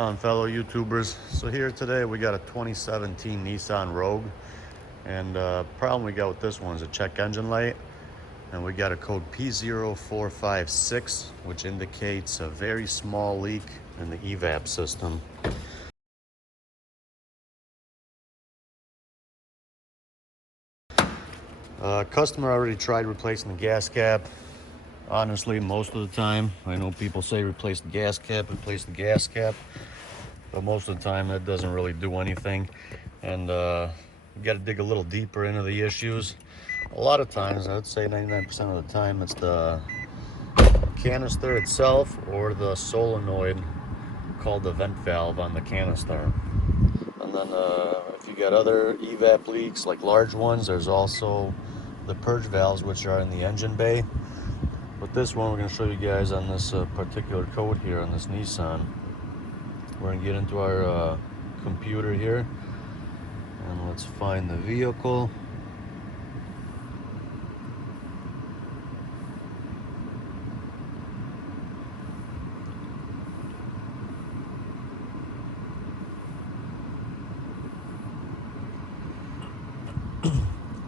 on, fellow YouTubers? So here today we got a 2017 Nissan Rogue, and problem we got with this one is a check engine light, and we got a code P0456, which indicates a very small leak in the evap system. Customer already tried replacing the gas cap. Honestly, most of the time, I know people say replace the gas cap, but most of the time that doesn't really do anything. And you got to dig a little deeper into the issues. A lot of times, I'd say 99% of the time, it's the canister itself or the solenoid called the vent valve on the canister. And then if you got other evap leaks, like large ones, there's also the purge valves, which are in the engine bay. But this one, we're going to show you guys on this particular code here on this Nissan. We're going to get into our computer here, and let's find the vehicle.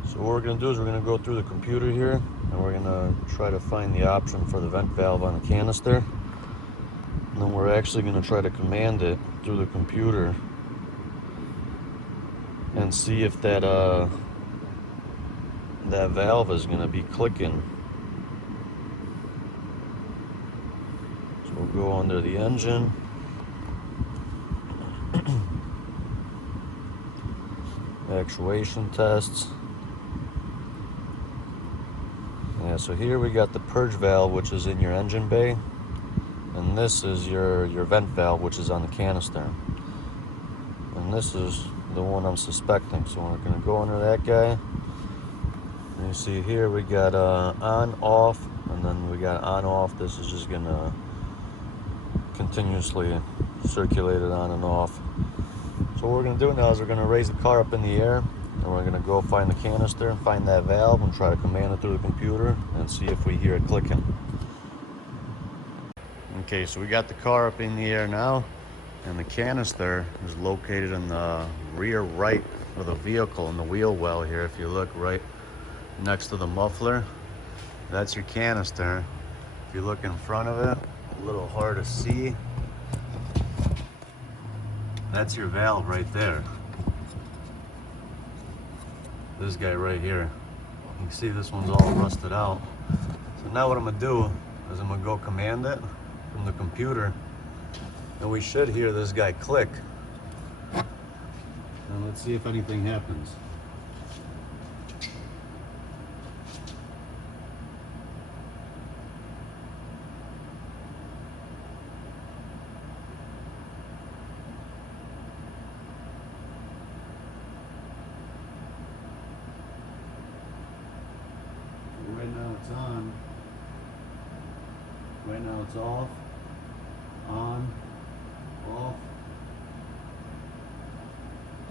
So what we're going to do is we're going to go through the computer here, and we're going to try to find the option for the vent valve on the canister. And then we're actually going to try to command it through the computer and see if that that valve is going to be clicking. So we'll go under the engine. Actuation tests. Yeah, so here we got the purge valve, which is in your engine bay, and this is your vent valve, which is on the canister. And this is the one I'm suspecting, so we're going to go under that guy. And you see here we got on, off, and then we got on, off. This is just going to continuously circulate it on and off. So what we're going to do now is we're going to raise the car up in the air, and we're going to go find the canister and find that valve and try to command it through the computer and see if we hear it clicking. Okay, so we got the car up in the air now, and the canister is located in the rear right of the vehicle in the wheel well here. If you look right next to the muffler, that's your canister. If you look in front of it, a little hard to see, that's your valve right there. This guy right here. You can see this one's all rusted out. So now what I'm gonna do is I'm gonna go command it from the computer, and we should hear this guy click. And let's see if anything happens. Right now it's on. Right now it's off. On. Off.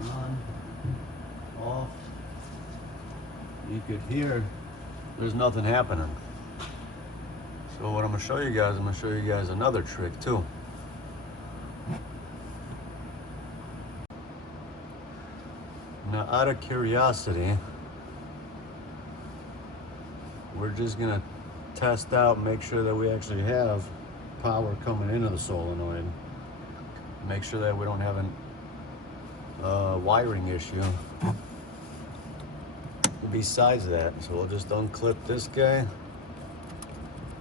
On. Off. You could hear there's nothing happening. So what I'm going to show you guys, I'm going to show you guys another trick too. Now, out of curiosity, we're just going to test out, make sure that we actually have power coming into the solenoid. Make sure that we don't have a wiring issue. Besides that, so we'll just unclip this guy.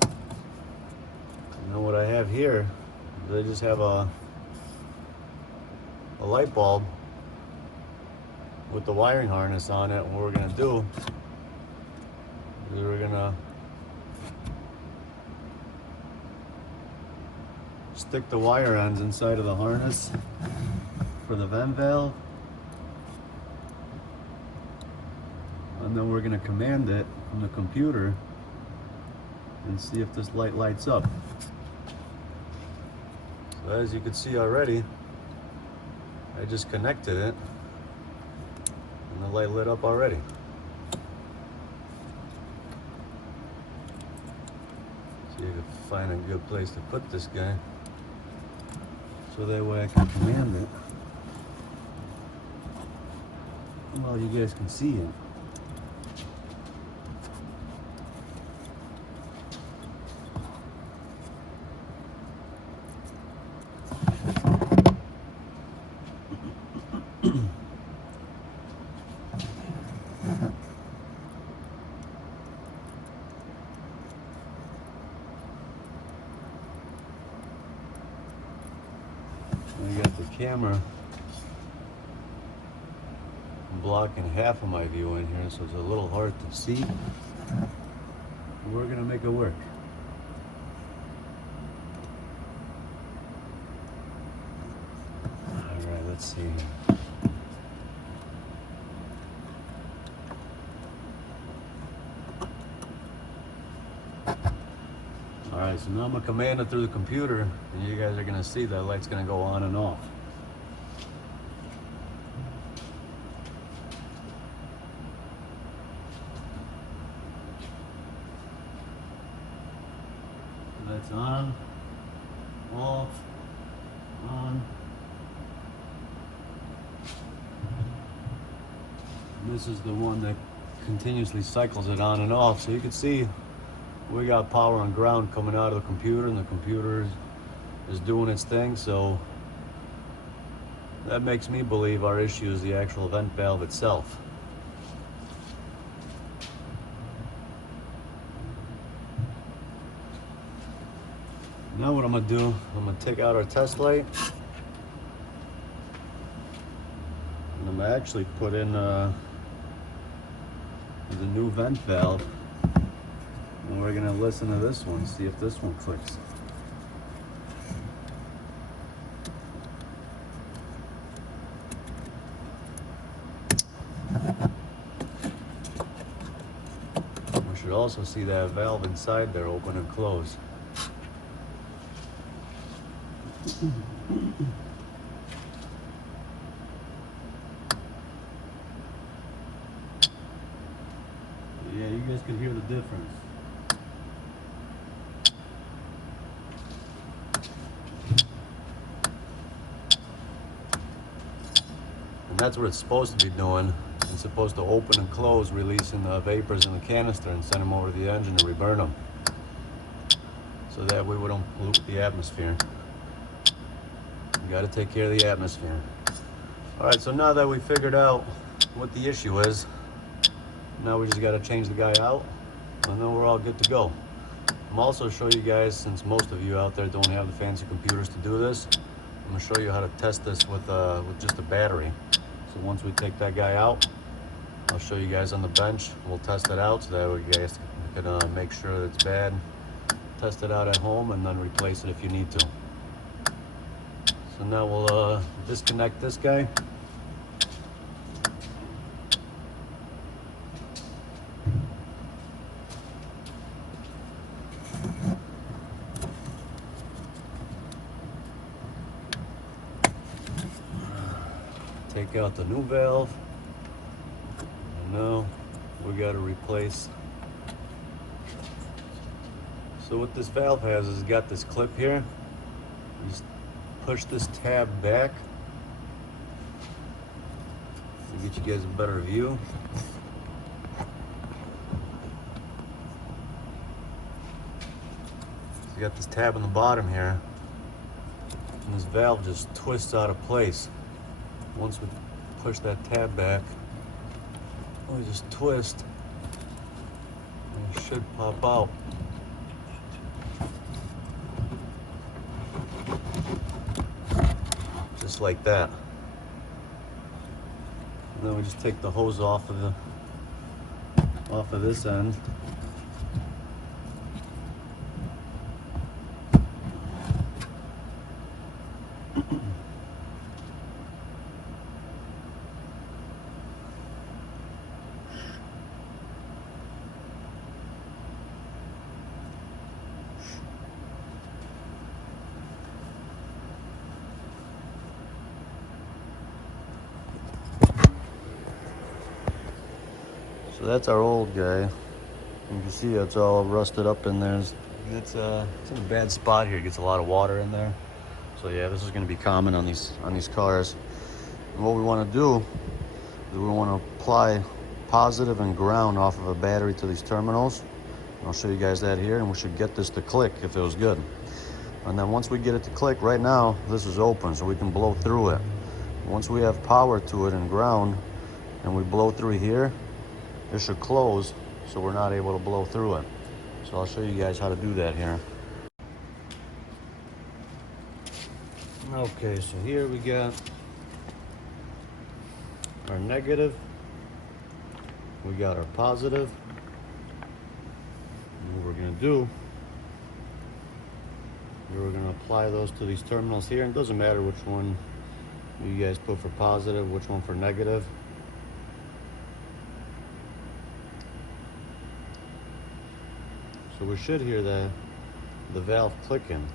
And then what I have here is I just have a light bulb with the wiring harness on it. And what we're going to do is we're going to stick the wire ends inside of the harness for the vent valve, and then we're going to command it from the computer and see if this light lights up. So as you can see already, I just connected it and the light lit up already. See if I can find a good place to put this guy. so that way I can command it. Well, you guys can see it. I got the camera blocking half of my view in here, so it's a little hard to see. We're gonna make it work. All right, let's see. All right, so now I'm gonna command it through the computer, and you guys are gonna see that light's gonna go on and off. That's on, off, on. And this is the one that continuously cycles it on and off. So you can see we got power and ground coming out of the computer, and the computer is doing its thing. So that makes me believe our issue is the actual vent valve itself. Now what I'm gonna do, I'm gonna take out our test light, and I'm gonna actually put in the new vent valve, and we're gonna listen to this one, see if this one clicks. We should also see that valve inside there open and close. Yeah, you guys can hear the difference. And that's what it's supposed to be doing. It's supposed to open and close, releasing the vapors in the canister and send them over to the engine to reburn them. So that way we don't pollute the atmosphere. You gotta take care of the atmosphere. All right, so now that we figured out what the issue is, now we just gotta change the guy out, and then we're all good to go. I'm also show you guys, since most of you out there don't have the fancy computers to do this, I'm gonna show you how to test this with just a battery. So once we take that guy out, I'll show you guys on the bench. We'll test it out so that way you guys can make sure that it's bad, test it out at home, and then replace it if you need to. So now we'll disconnect this guy. Take out the new valve. And now we got to replace. So what this valve has is it's got this clip here. You just push this tab back to get you guys a better view. So you got this tab on the bottom here, and this valve just twists out of place. Once we push that tab back, we just twist, and it should pop out. Just like that. And then we just take the hose off of this end. So that's our old guy. You can see it's all rusted up in there. It's in a bad spot here. It gets a lot of water in there. So yeah, this is going to be common on these cars. And what we want to do is we want to apply positive and ground off of a battery to these terminals. I'll show you guys that here, and we should get this to click if it was good. And then once we get it to click, right now this is open so we can blow through it. Once we have power to it and ground and we blow through here, it should close so we're not able to blow through it. So I'll show you guys how to do that here. Okay, so here we got our negative, we got our positive. And what we're going to do, we're going to apply those to these terminals here, and it doesn't matter which one you guys put for positive, which one for negative. So we should hear the valve clicking.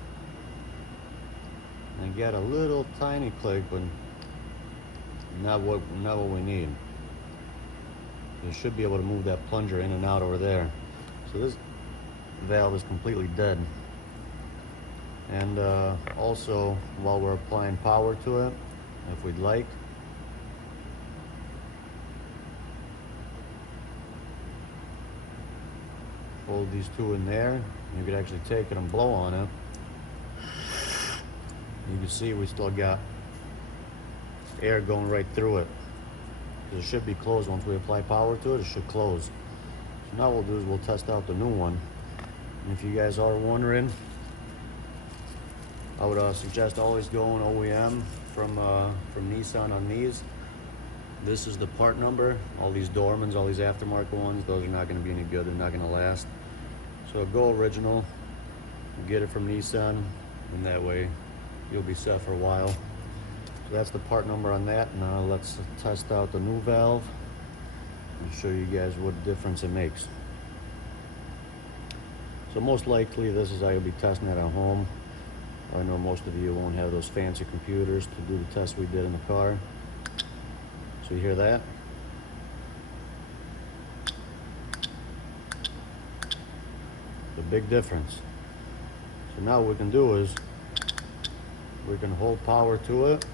And get a little tiny click, but not what we need. You should be able to move that plunger in and out over there. So this valve is completely dead. And also, while we're applying power to it, if we'd like, fold these two in there. You could actually take it and blow on it. You can see we still got air going right through it. It should be closed once we apply power to it. It should close. So now what we'll do is we'll test out the new one. And if you guys are wondering, I would suggest always going OEM from Nissan on these. This is the part number. All these Dormans, all these aftermarket ones, those are not going to be any good. They're not going to last. So go original. Get it from Nissan, and that way you'll be set for a while. So that's the part number on that. Now let's test out the new valve and show you guys what difference it makes. So most likely this is how you'll be testing it at home. I know most of you won't have those fancy computers to do the test we did in the car. So you hear that? The big difference. So now what we can do is we can hold power to it.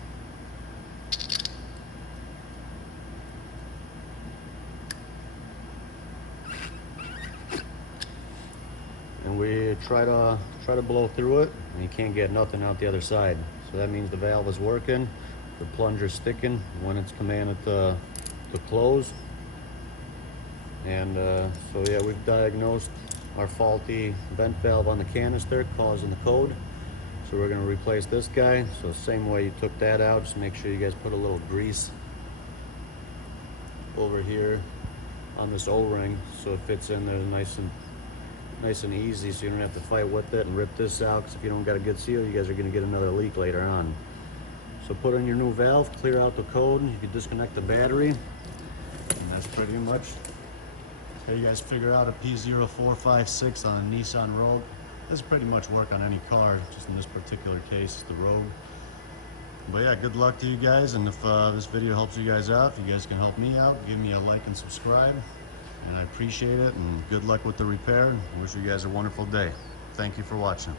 And we try to blow through it, and you can't get nothing out the other side. So that means the valve is working, the plunger's sticking when it's commanded to close. And so yeah, we've diagnosed our faulty vent valve on the canister causing the code. So we're going to replace this guy. So same way you took that out, just make sure you guys put a little grease over here on this O-ring so it fits in there nice and easy, so you don't have to fight with it and rip this out, because if you don't got a good seal, you guys are going to get another leak later on. So put in your new valve, clear out the code, you can disconnect the battery, and that's pretty much how you guys figure out a P0456 on a Nissan Rogue. This pretty much work on any car, just in this particular case, it's the Rogue. But yeah, good luck to you guys, and if this video helps you guys out, if you guys can help me out, give me a like and subscribe, and I appreciate it, and good luck with the repair. I wish you guys a wonderful day. Thank you for watching.